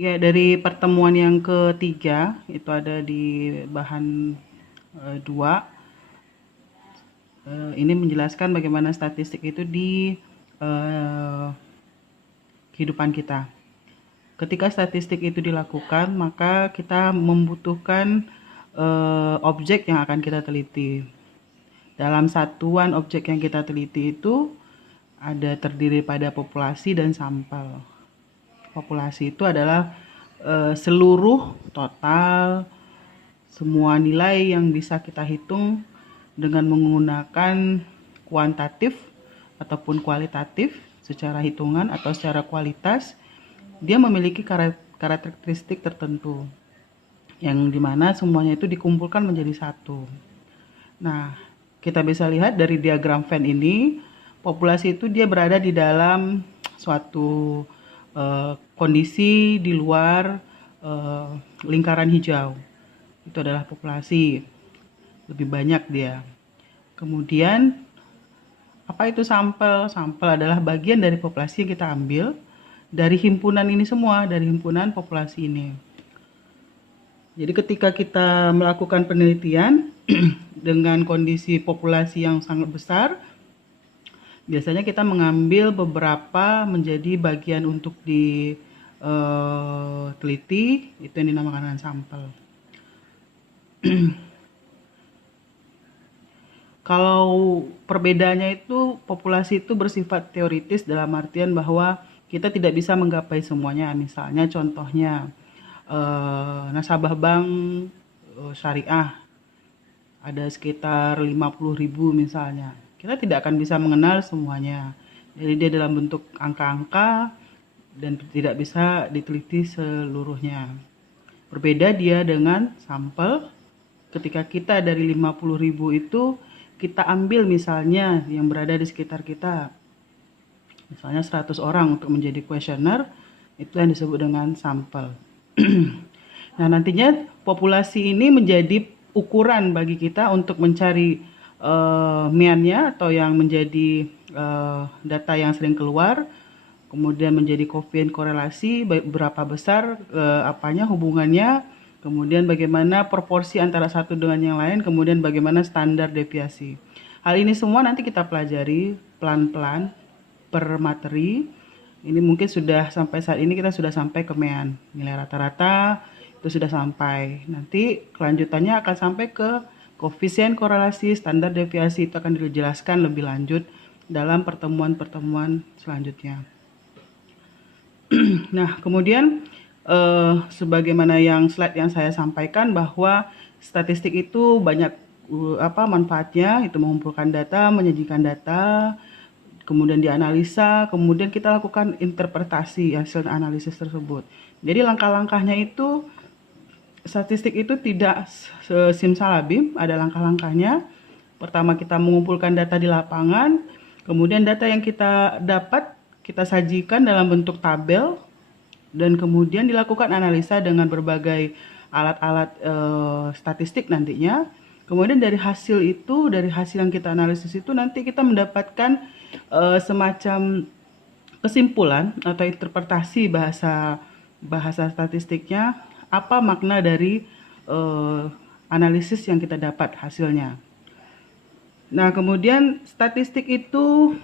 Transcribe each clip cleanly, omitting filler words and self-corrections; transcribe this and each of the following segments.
Ya, dari pertemuan yang ketiga, itu ada di bahan 2, ini menjelaskan bagaimana statistik itu di eh, kehidupan kita. Ketika statistik itu dilakukan, maka kita membutuhkan objek yang akan kita teliti. Dalam satuan objek yang kita teliti itu ada terdiri pada populasi dan sampel. Populasi itu adalah seluruh total semua nilai yang bisa kita hitung dengan menggunakan kuantitatif ataupun kualitatif secara hitungan atau secara kualitas, dia memiliki karakteristik tertentu yang dimana semuanya itu dikumpulkan menjadi satu. Nah, kita bisa lihat dari diagram Venn ini, populasi itu dia berada di dalam suatu kondisi di luar lingkaran hijau. Itu adalah populasi, lebih banyak dia. Kemudian, apa itu sampel? Sampel adalah bagian dari populasi yang kita ambil dari himpunan ini semua, dari himpunan populasi ini. Jadi ketika kita melakukan penelitian dengan kondisi populasi yang sangat besar, biasanya kita mengambil beberapa menjadi bagian untuk diteliti, itu yang dinamakan dengan sampel. Kalau perbedaannya itu, populasi itu bersifat teoritis dalam artian bahwa kita tidak bisa menggapai semuanya. Misalnya contohnya nasabah bank syariah ada sekitar 50.000 misalnya. Kita tidak akan bisa mengenal semuanya. Jadi dia dalam bentuk angka-angka dan tidak bisa diteliti seluruhnya. Berbeda dia dengan sampel. Ketika kita dari 50.000 itu kita ambil misalnya yang berada di sekitar kita. Misalnya 100 orang untuk menjadi kuesioner, itu yang disebut dengan sampel. Nah, nantinya populasi ini menjadi ukuran bagi kita untuk mencari mean-nya atau yang menjadi data yang sering keluar, kemudian menjadi koefisien korelasi berapa besar hubungannya, kemudian bagaimana proporsi antara satu dengan yang lain, kemudian bagaimana standar deviasi. Hal ini semua nanti kita pelajari pelan-pelan per materi. Ini mungkin sudah sampai saat ini kita sudah sampai ke mean, nilai rata-rata itu sudah sampai. Nanti kelanjutannya akan sampai ke koefisien korelasi, standar deviasi, itu akan dijelaskan lebih lanjut dalam pertemuan-pertemuan selanjutnya. Nah, kemudian sebagaimana yang slide yang saya sampaikan bahwa statistik itu banyak manfaatnya, itu mengumpulkan data, menyajikan data, kemudian dianalisa, kemudian kita lakukan interpretasi hasil analisis tersebut. Jadi langkah-langkahnya itu, statistik itu tidak simsalabim, ada langkah-langkahnya. Pertama kita mengumpulkan data di lapangan, kemudian data yang kita dapat kita sajikan dalam bentuk tabel, dan kemudian dilakukan analisa dengan berbagai alat-alat statistik nantinya. Kemudian dari hasil itu, dari hasil yang kita analisis itu nanti kita mendapatkan semacam kesimpulan atau interpretasi bahasa statistiknya, apa makna dari analisis yang kita dapat hasilnya. Nah, kemudian statistik itu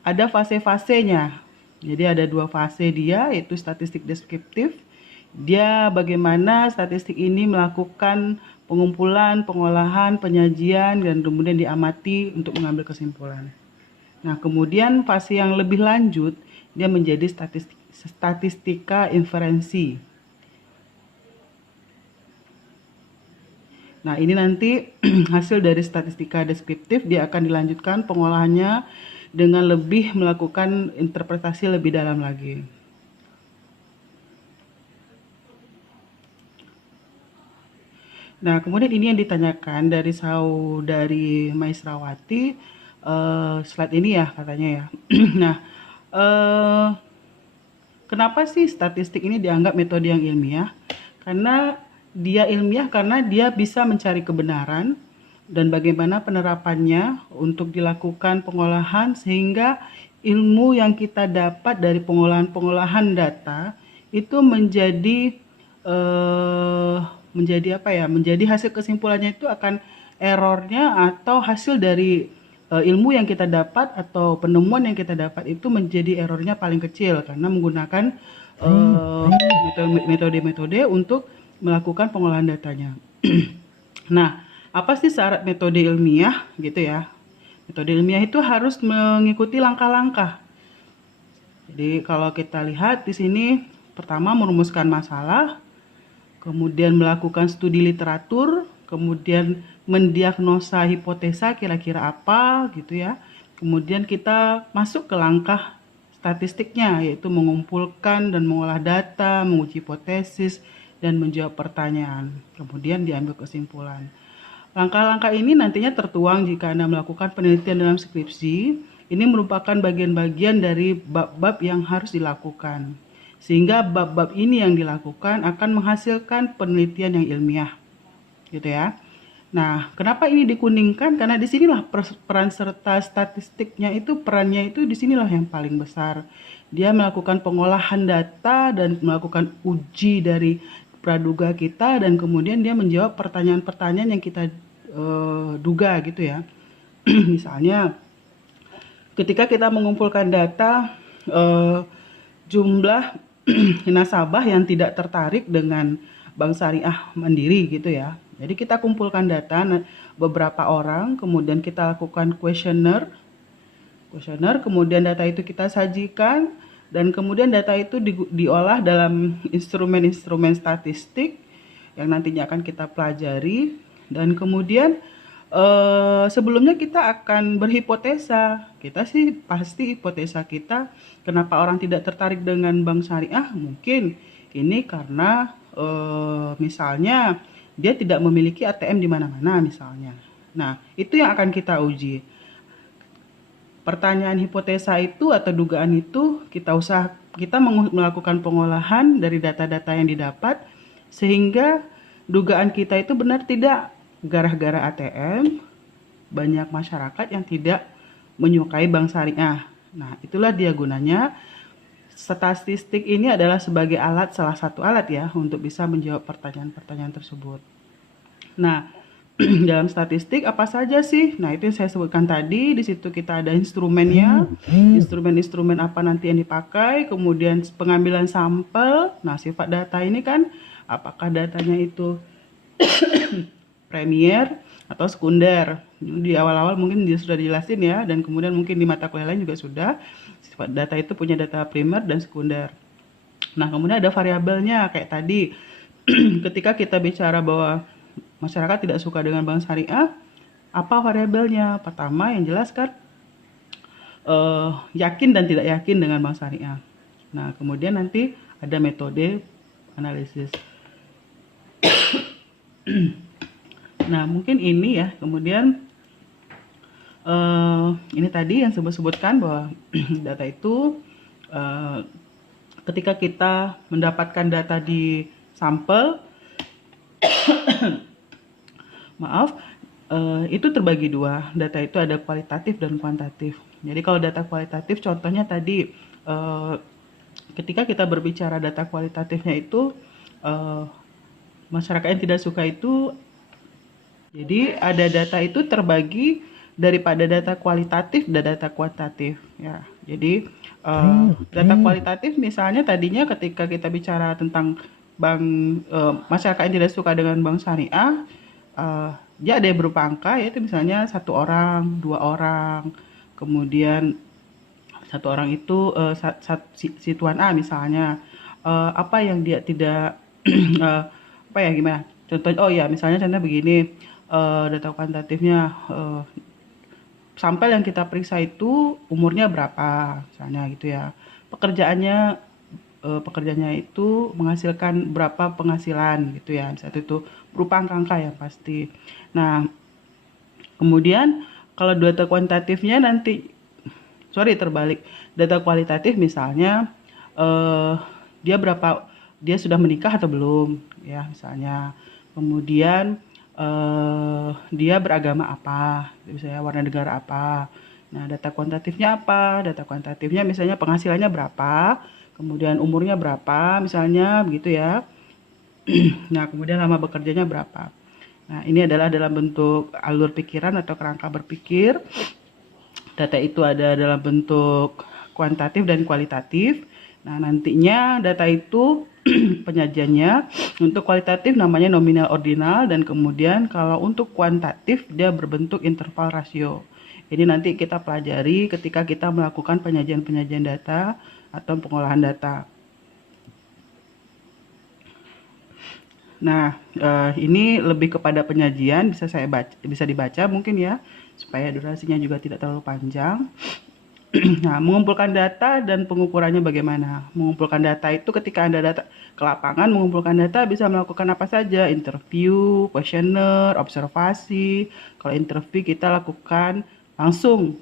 ada fase-fasenya. Jadi ada 2 fase dia, yaitu statistik deskriptif. Dia bagaimana statistik ini melakukan pengumpulan, pengolahan, penyajian, dan kemudian diamati untuk mengambil kesimpulan. Nah, kemudian fase yang lebih lanjut, dia menjadi statistika inferensi. Nah, ini nanti hasil dari statistika deskriptif, dia akan dilanjutkan pengolahannya dengan lebih melakukan interpretasi lebih dalam lagi. Nah, kemudian ini yang ditanyakan dari saudari Maisrawati, slide ini ya katanya ya. Nah, kenapa sih statistik ini dianggap metode yang ilmiah? Karena dia ilmiah karena dia bisa mencari kebenaran dan bagaimana penerapannya untuk dilakukan pengolahan sehingga ilmu yang kita dapat dari pengolahan data itu menjadi menjadi apa ya? Menjadi hasil kesimpulannya itu akan errornya atau hasil dari ilmu yang kita dapat atau penemuan yang kita dapat itu menjadi errornya paling kecil karena menggunakan metode-metode untuk melakukan pengolahan datanya. Nah, apa sih syarat metode ilmiah gitu ya? Metode ilmiah itu harus mengikuti langkah-langkah. Jadi kalau kita lihat di sini, pertama merumuskan masalah, kemudian melakukan studi literatur, kemudian mendiagnosa hipotesa kira-kira apa gitu ya. Kemudian kita masuk ke langkah statistiknya, yaitu mengumpulkan dan mengolah data, menguji hipotesis, dan menjawab pertanyaan. Kemudian diambil kesimpulan. Langkah-langkah ini nantinya tertuang jika Anda melakukan penelitian dalam skripsi. Ini merupakan bagian-bagian dari bab-bab yang harus dilakukan. Sehingga bab-bab ini yang dilakukan akan menghasilkan penelitian yang ilmiah. Gitu ya. Nah, kenapa ini dikuningkan? Karena disinilah peran serta statistiknya itu, perannya itu disinilah yang paling besar. Dia melakukan pengolahan data dan melakukan uji dari praduga kita dan kemudian dia menjawab pertanyaan-pertanyaan yang kita duga gitu ya. Misalnya ketika kita mengumpulkan data jumlah nasabah yang tidak tertarik dengan bank syariah mandiri gitu ya. Jadi kita kumpulkan data beberapa orang, kemudian kita lakukan kuesioner, kemudian data itu kita sajikan, dan kemudian data itu diolah dalam instrumen-instrumen statistik yang nantinya akan kita pelajari. Dan kemudian sebelumnya kita akan berhipotesa. Kita sih pasti hipotesa kita kenapa orang tidak tertarik dengan bank syariah, mungkin ini karena misalnya dia tidak memiliki ATM di mana-mana misalnya. Nah, itu yang akan kita uji. Pertanyaan hipotesa itu atau dugaan itu kita melakukan pengolahan dari data-data yang didapat sehingga dugaan kita itu benar tidak. Gara-gara ATM banyak masyarakat yang tidak menyukai bank syariah. Nah, itulah dia gunanya. Statistik ini adalah sebagai alat, salah satu alat ya, untuk bisa menjawab pertanyaan-pertanyaan tersebut. Nah, dalam statistik apa saja sih? Nah, itu yang saya sebutkan tadi. Di situ kita ada instrumennya, instrumen-instrumen apa nanti yang dipakai, kemudian pengambilan sampel. Nah, sifat data ini kan, apakah datanya itu premier atau sekunder. Di awal-awal mungkin dia sudah dijelasin ya, dan kemudian mungkin di mata kuliah lain juga sudah. Sifat data itu punya data primer dan sekunder. Nah, kemudian ada variabelnya kayak tadi. Ketika kita bicara bahwa masyarakat tidak suka dengan bank syariah, apa variabelnya? Pertama yang jelas kan yakin dan tidak yakin dengan bank syariah. Nah, kemudian nanti ada metode analisis. Nah, mungkin ini ya. Kemudian ini tadi yang sebutkan bahwa data itu ketika kita mendapatkan data di sampel, maaf, itu terbagi dua. Data itu ada kualitatif dan kuantitatif. Jadi kalau data kualitatif, contohnya tadi ketika kita berbicara data kualitatifnya itu masyarakat yang tidak suka itu. Jadi ada data itu terbagi daripada data kualitatif dan data kuantitatif ya. Jadi data kualitatif misalnya tadinya ketika kita bicara tentang bank masyarakat yang tidak suka dengan bank syariah, dia ada yang berupa angka yaitu misalnya 1 orang, 2 orang, kemudian 1 orang itu si tuan A misalnya apa yang dia tidak apa ya gimana? Contoh misalnya contoh begini. Data kuantitatifnya sampel yang kita periksa itu umurnya berapa misalnya gitu ya, pekerjaannya itu menghasilkan berapa penghasilan gitu ya, misalnya itu berupa angka-angka yang pasti. Nah, kemudian kalau data kuantitatifnya terbalik, data kualitatif misalnya dia sudah menikah atau belum ya misalnya, kemudian dia beragama apa, misalnya warna negara apa. Nah, data kuantitatifnya apa? Data kuantitatifnya misalnya penghasilannya berapa, kemudian umurnya berapa misalnya begitu ya. Nah, kemudian lama bekerjanya berapa. Nah, ini adalah dalam bentuk alur pikiran atau kerangka berpikir. Data itu ada dalam bentuk kuantitatif dan kualitatif. Nah, nantinya data itu penyajiannya untuk kualitatif namanya nominal ordinal, dan kemudian kalau untuk kuantitatif dia berbentuk interval rasio. Ini nanti kita pelajari ketika kita melakukan penyajian-penyajian data atau pengolahan data. Nah, ini lebih kepada penyajian, bisa dibaca mungkin ya, supaya durasinya juga tidak terlalu panjang. Nah, mengumpulkan data dan pengukurannya bagaimana? Mengumpulkan data itu ketika Anda datang ke lapangan, mengumpulkan data bisa melakukan apa saja, interview, kuesioner, observasi. Kalau interview kita lakukan langsung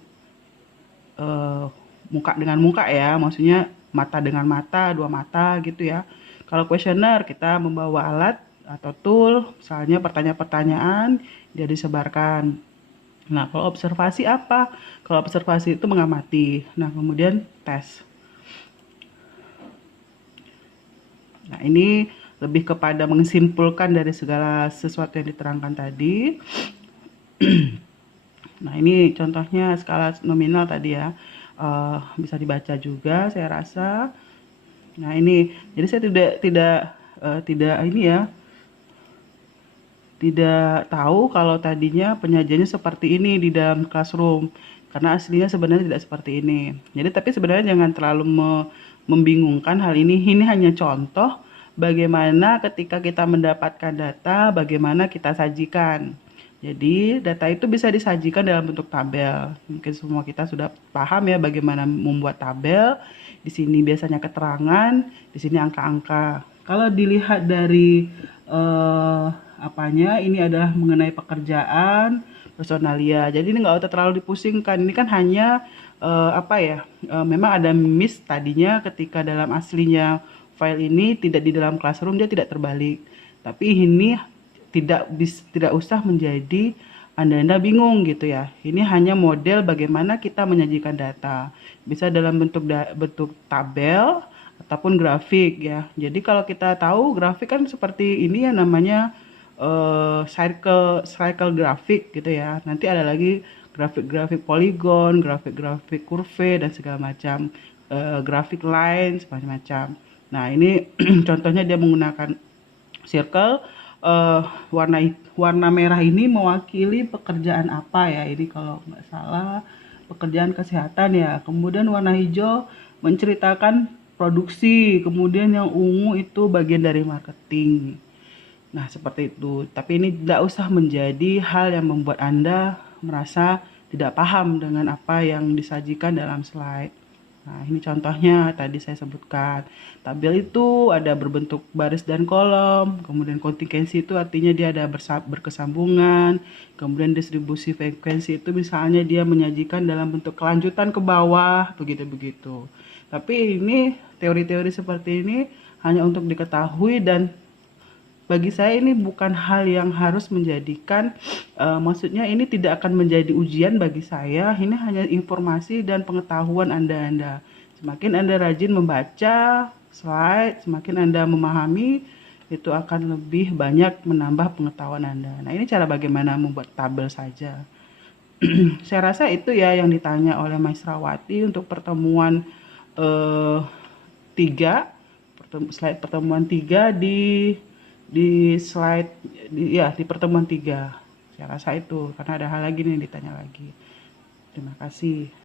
muka dengan muka ya, maksudnya mata dengan mata, dua mata gitu ya. Kalau kuesioner kita membawa alat atau tool, misalnya pertanyaan-pertanyaan, dia disebarkan. Nah, kalau observasi apa? Kalau observasi itu mengamati. Nah, kemudian tes. Nah, ini lebih kepada menyimpulkan dari segala sesuatu yang diterangkan tadi. Nah, ini contohnya skala nominal tadi ya. Bisa dibaca juga, saya rasa. Nah, ini jadi saya tidak ini ya, tidak tahu kalau tadinya penyajiannya seperti ini di dalam classroom, karena aslinya sebenarnya tidak seperti ini. Jadi tapi sebenarnya jangan terlalu membingungkan hal ini. Ini hanya contoh bagaimana ketika kita mendapatkan data, bagaimana kita sajikan. Jadi data itu bisa disajikan dalam bentuk tabel. Mungkin semua kita sudah paham ya bagaimana membuat tabel. Di sini biasanya keterangan, di sini angka-angka. Kalau dilihat dari apanya, ini adalah mengenai pekerjaan, personalia. Jadi ini nggak usah terlalu dipusingkan. Ini kan hanya memang ada miss tadinya ketika dalam aslinya file ini tidak di dalam classroom, dia tidak terbalik. Tapi ini tidak usah menjadi Anda bingung gitu ya. Ini hanya model bagaimana kita menyajikan data. Bisa dalam bentuk tabel ataupun grafik ya. Jadi kalau kita tahu grafik kan seperti ini ya, namanya cycle grafik gitu ya. Nanti ada lagi grafik-grafik poligon, grafik-grafik kurve dan segala macam, grafik line macam-macam. Nah, ini contohnya dia menggunakan circle. Warna merah ini mewakili pekerjaan apa ya, ini kalau nggak salah pekerjaan kesehatan ya. Kemudian warna hijau menceritakan produksi, kemudian yang ungu itu bagian dari marketing. Nah, seperti itu. Tapi ini tidak usah menjadi hal yang membuat Anda merasa tidak paham dengan apa yang disajikan dalam slide. Nah, ini contohnya tadi saya sebutkan. Tabel itu ada berbentuk baris dan kolom, kemudian kontingensi itu artinya dia ada berkesambungan, kemudian distribusi frekuensi itu misalnya dia menyajikan dalam bentuk kelanjutan ke bawah, begitu-begitu. Tapi ini teori-teori seperti ini hanya untuk diketahui, dan bagi saya ini bukan hal yang harus menjadikan, maksudnya ini tidak akan menjadi ujian bagi saya. Ini hanya informasi dan pengetahuan Anda. Semakin Anda rajin membaca slide, semakin Anda memahami, itu akan lebih banyak menambah pengetahuan Anda. Nah, ini cara bagaimana membuat tabel saja. Saya rasa itu ya yang ditanya oleh Mas Rawati untuk pertemuan 3, slide pertemuan 3 di slide di pertemuan 3. Saya rasa itu, karena ada hal lagi nih yang ditanya lagi. Terima kasih.